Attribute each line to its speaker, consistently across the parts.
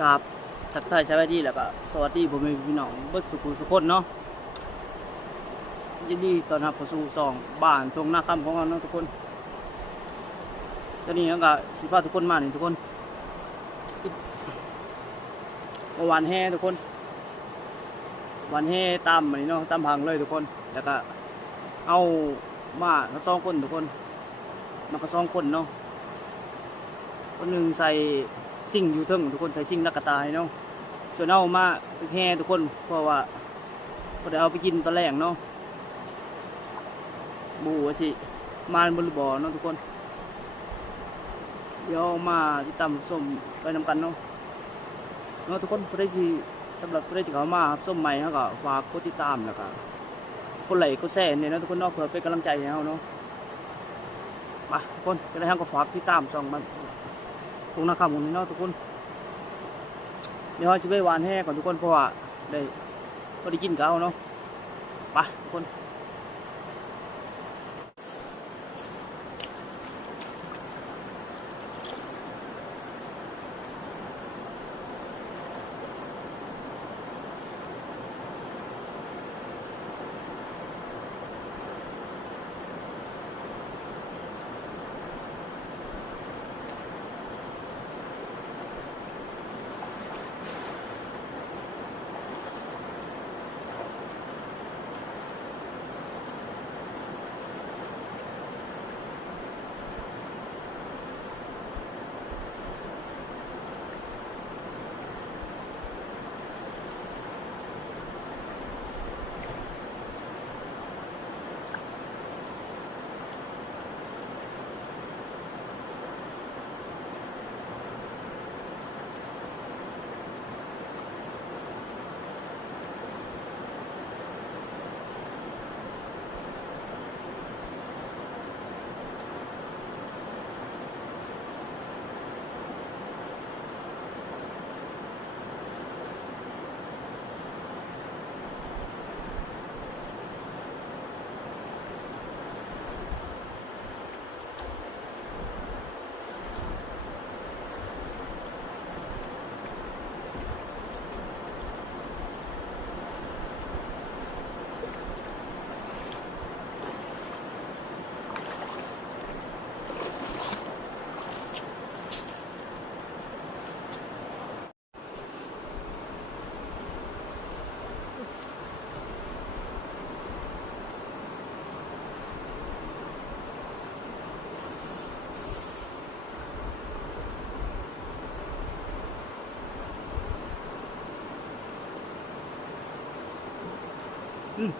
Speaker 1: กับทักทายสวัสดีแล้วก็สวัสดีผมพี่น้องเบิดสุขุสุขนเนาะยินดีตอนรับเข้าสู่ซองบ้านตรงหน้าคำของเราเนาะทุกคนตอนนี้เราก็สิพาทุกคนมาหนี่งทุกคนวานแห่ทุกคนวันแห่ตามมันนี่เนาะตามพังเลยทุกคน แล้วก็เอามาทั้งสองคนทุกคนมาก็สองคนเนาะคนหนึ่งใส่ สิ่งอยู่เทิงทุกคนใส่สิ่งนักกระตายเนาะส่วนเอามาตึกแห่ทุกคนเพราะว่าพอได้เอาไปกินตอนแรกเนาะบูว่าสิมานบนบ่อเนาะทุกคน เดี๋ยวเอามาติดตามส้มไปนำกันเนาะเนาะทุกคนผู้ใดสิสำหรับผู้ใดที่เขามารับส้มใหม่เขาก็ฝากกดติดตามแล้วก็กดไลค์กดแชร์เนี่ยนะทุกคนเนาะเพื่อเป็นกำลังใจให้เราเนาะมาทุกคนจะได้ทำก็ฝากติดตามช่องมัน ตรงนะครับผมนี่เนาะทุกคน เดี๋ยวเราจะไปหวานแห้ก่อนทุกคนเพราะว่าได้พอได้กินข้าวเนาะไปทุกคน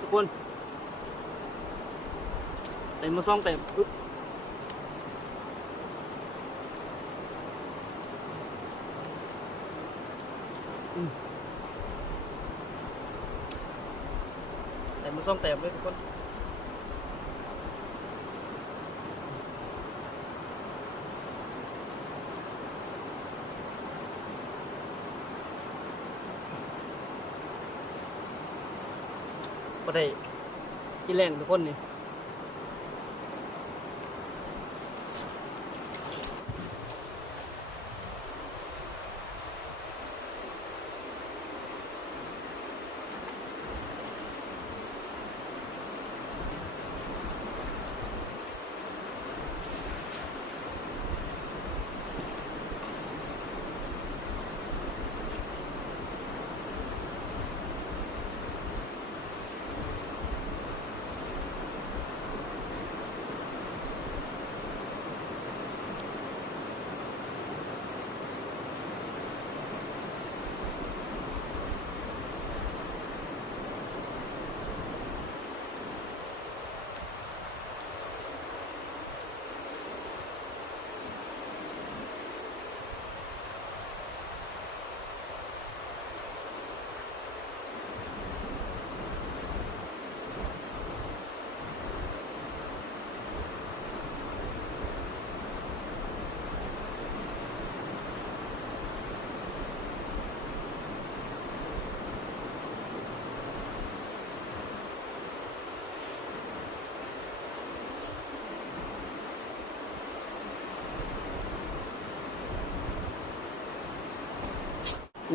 Speaker 1: ทุกคนเต็มมาซ่องเต็มปึ๊บอืมเต็มมาซ่องเต็มเลยทุกคน ได้กินแรงทุกคนนี่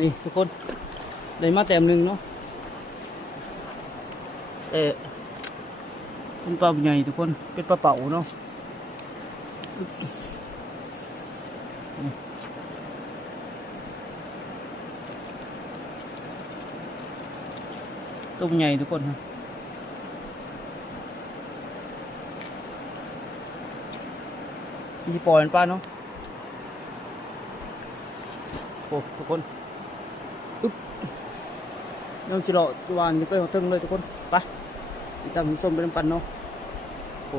Speaker 1: นี่ทุกคน ได้มาแต้มหนึ่งเนาะเออเป็นปลาใหญ่ทุกคน เป็นปลาเป๋าเนาะนี่ตัวใหญ่ทุกคนครับมีปล่อยมันป้าเนาะโอ้ทุกคน น้องชิโร่วานอยู่ไปหัวทึ่งเลยทุกคน ไปติดตามผมส้มไปน้ำกันเนาะโอ้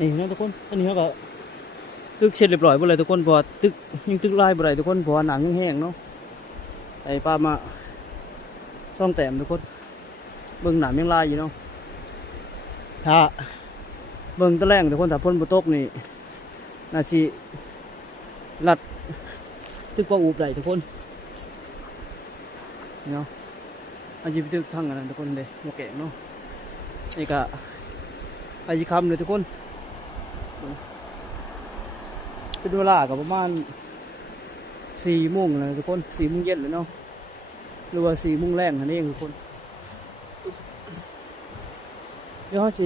Speaker 1: นี่นะทุกคน อันนี้ก็ตึกเสร็จเรียบร้อยหมดเลยทุกคนพราะว่าตึกยังตึกลายบ่ได้ทุกคนพราะว่าหนังยังแห้งเนาะไอ้ปลามาซ่องแต้มทุกคนเบิ่งหนามยังลายอยู่เนาะถ้าเบิ่งตะแรงทุกคนถ้าพ่นบ่ตกนี่น่าสิลัดตึกปลาอูบได้ทุกคนเนาะอันนี้ตึกทั้งอันนั้นทุกคนเลยหัวแกงเนาะนี่ก็อายุคำเลยทุกคน เป็นเวลากับประมาณสี่โมงนะทุกคนสี่โมงเย็นเลยเนาะหรือว่าสี่โมงแรงนั่นเองทุกคนเดี๋ยวเขาจะ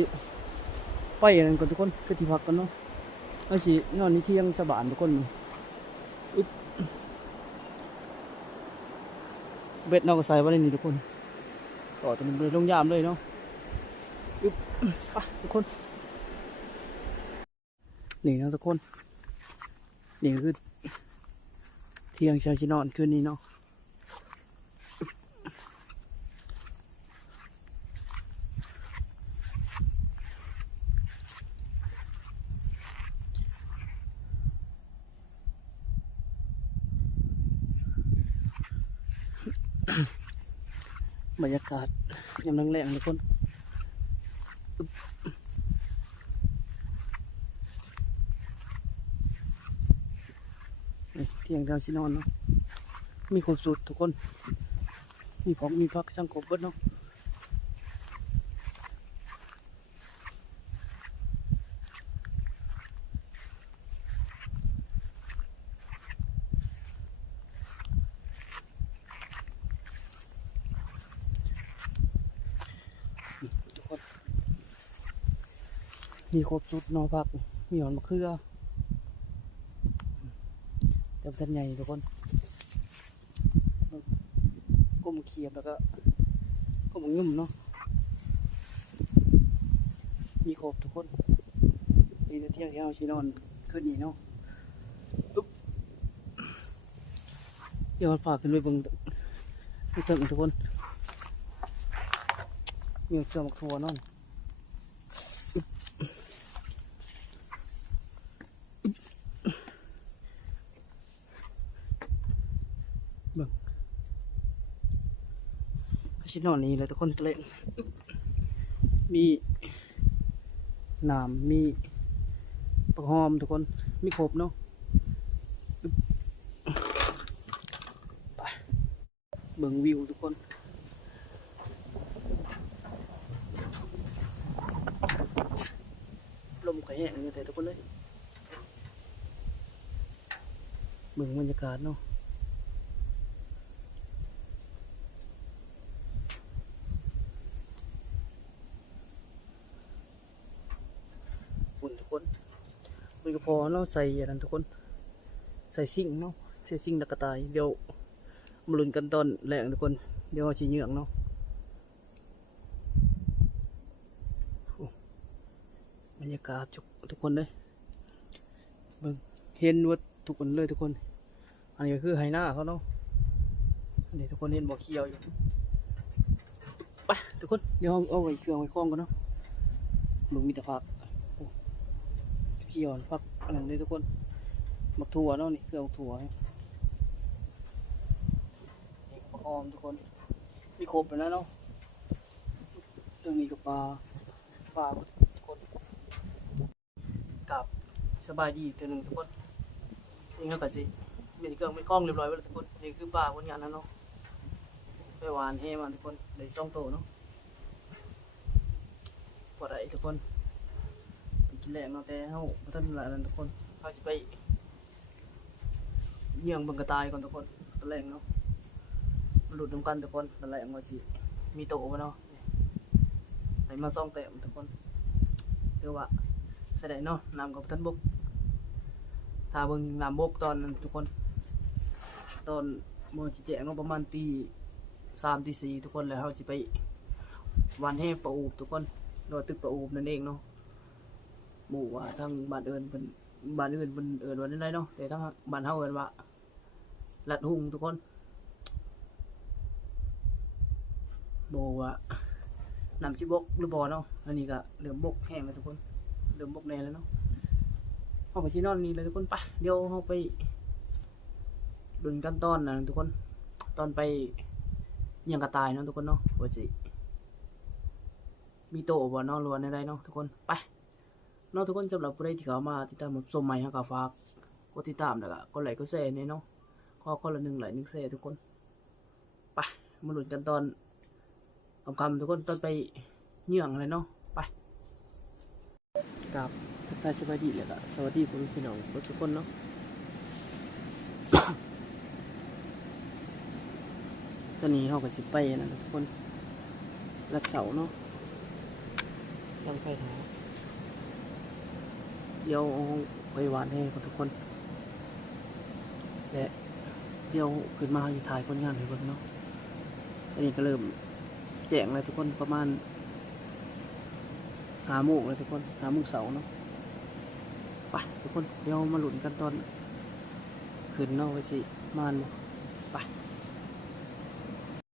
Speaker 1: ไปอันนั้นก่อนทุกคนไปที่พักกันเนาะเขาจะนอนนี่เที่ยงสบานทุกคนเบ็ดนอกก็ใส่ไว้ในนี่ทุกคนต่อจะมันเลยลงยามเลยเนาะอึ๊บไปทุกคน นี่นะทุกคน นี่คือ เที่ยงชาชินอนคืนนี้เนาะบรรยากาศยามแรงๆทุกคน นี่เที่ยงดาวชินอนเนาะมีครบสุดทุกคน มีของมีพักสังคมเบิดเนาะทุกคนมีครบสุดนอพัก มีหอนมะเขือ ต่บ่ทันใหญ่ทุกคนก้มเขียบแล้วก็ก้มงึมเนาะมีครบทุกคนนี่จะเที่ยงที่เราชีนอนขึ้นนี่เนาะอึ๊บเดี๋ยวฝากขึ้นไปบิ่งไปเติมทุกคนมีเกลือหมักถั่วนั่น ชิ้นนอนนี้เลยทุกคนเล่นมีหนามมีประหอมทุกคนมีครบเนาะไปเบิ่งวิวทุกคนลมก็แห้งอยู่แต่ทุกคนเลยเบิ่งบรรยากาศเนาะ คุณทุกคนมันก็พ อเนาะใส่อย่างนั้นทุกคน ใส่ซิ่งเนาะใส่ซิ่งตะกตายเดี๋ยวมาลุ้นกันตอนแรงทุกคน เดี๋ยวชีเหยืองเนาะบรรยากาศจุกทุกคนเลยเบิ่งเห็นว่าทุกคนเลยทุกคน อันนี้ก็คือไฮหน้าเขาเนาะอันนี้ทุกคนเห็นบ่อเขียวอยู่ไปทุกคนเดี๋ยวเอาเอาไว้เครื่องไว้คล้องกันเนาะมึงมีแต่ผักเกี่ยวพัก อันนั้นเลยทุกคนมักถั่วเนาะนี่เครื่องหมักถั่วนี่ปลาออมทุกคนมีครบแล้วนะเนาะเรื่องนี้กับปลาปลาทุกคนกับสบายดีตัวหนึ่งทุกคนนี่ก็กะสิมีเครื่องไม่คล้องเรียบร้อยไปแล้วทุกคนนี่คือปลาคนงานนั้นเนาะไปหวานเฮมันทุกคนได้สองโตเนาะปลาไหลทุกคน แรงเนาะแต่เฮาบ่ทันหลายนั้นทุกคนเฮาสิไปเยี่ยงเบิ่งกระต่ายก่อนทุกคนตอนแรกเนาะมาหลุดนํกันทุกคนตอนแรกว่าสิมีโตบ่เนาะได้มาซ่องแต้มทุกคนเรียกว่าแสดงเนาะน้ำกับทันบกถ้าเบิ่งน้ำบกตอนนั้นทุกคน ตอนมื้อสิแจ้งเนาะประมาณตี3ตี4ทุกคนแล้วเฮาสิไปหวานแห้ปลาอูบทุกคนโดยตึกปลาอูบนั่นเองเนาะ หมู่ว่าทางบ้านเอิญเป็นบ้านอื่นเป็นเอิญว่าได้เนาะแต่ทางบ้านเฮาเอิญว่าลัดหุงทุกคนโบว่าน้ำชิบกหรือบ่เนาะอันนี้ก็เริ่มบกแห้งแล้วทุกคนเริ่มบกแน่แล้วเนาะเฮาไปสินอนนี่เลยทุกคนไปเดี๋ยวเฮาไปดุนกันตอนนะทุกคน ตอนไปยี่ยงกระตายเนาะทุกคนเนาะว่าสิมีโตบ่เนาะหรือว่าได้เนาะทุกคนไป เนาะทุกคนสำหรับผู้ใดที่เข้ามาติดตามชมใหม่ให้กับฝากกดติดตามแล้วก็กดไลค์กดแชร์เนี่ยเนาะขอคนละหนึ่งไลค์หนึ่งแชร์ทุกคนไปมาหลุ้นกันตอนคำๆทุกคนตอนไปเหยื่องเลยเนาะไปกับทักทายสวัสดีเลยละสวัสดีคุณพี่น้องทุกคนเนาะตอนนี้เขาก็สิไปนะทุกคนรัดเสาเนาะตั้งไฟท้า เดี๋ยวไปหวานให้กับทุกคนและเดี๋ยวขึ้นมาจะถ่ายผลงานให้เบิ่งเนาะอันนี้ก็เริ่มแจ้งเลยทุกคนประมาณหาโมงเลยทุกคนหาโมงเสาร์เนาะไปทุกคนเดี๋ยวมาหลุนกันตอนขึ้นเนาะไว้สิมานบ่ไป